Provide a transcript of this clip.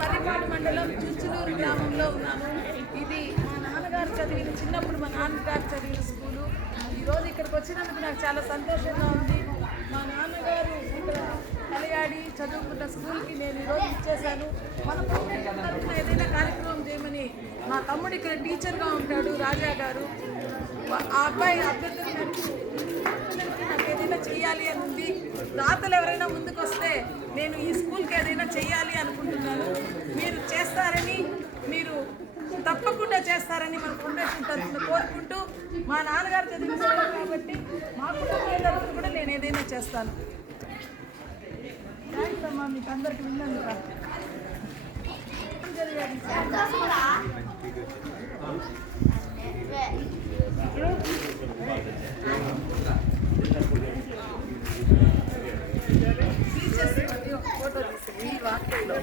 మర్రిపాడు మండలం చుంచునూరు గ్రామంలో ఉన్నాము. ఇది మా నాన్నగారు చదివిన చిన్నప్పుడు మా నాన్నగారు చదివిన స్కూలు. ఈరోజు ఇక్కడికి వచ్చినందుకు నాకు చాలా సంతోషంగా ఉంది. మా నాన్నగారు ఇక్కడ కలియాడి చదువుకున్న స్కూల్కి నేను ఈరోజు ఇచ్చేశాను. మన తరఫున ఏదైనా కార్యక్రమం చేయమని మా తమ్ముడు ఇక్కడ టీచర్గా ఉంటాడు, రాజా గారు. ఆ అబ్బాయి అభ్యర్థులు నాకు ఏదైనా చెయ్యాలి అని ఉంది. దాతలు ఎవరైనా ముందుకు వస్తే నేను ఈ స్కూల్కి ఏదైనా చెయ్యాలి అనుకుంటున్నాను. మీరు చేస్తారని, మీరు తప్పకుండా చేస్తారని మన ఫౌండేషన్ తరఫున కోరుకుంటూ, మా నాన్నగారు చదివించారు కాబట్టి మా కుటుంబం తరఫున కూడా నేను ఏదైనా చేస్తాను. థ్యాంక్స్ అమ్మా, మీకు అందరికి విన్నందుకు. టీచర్స్ ఫోటో తీసుకుని వార్తల్లో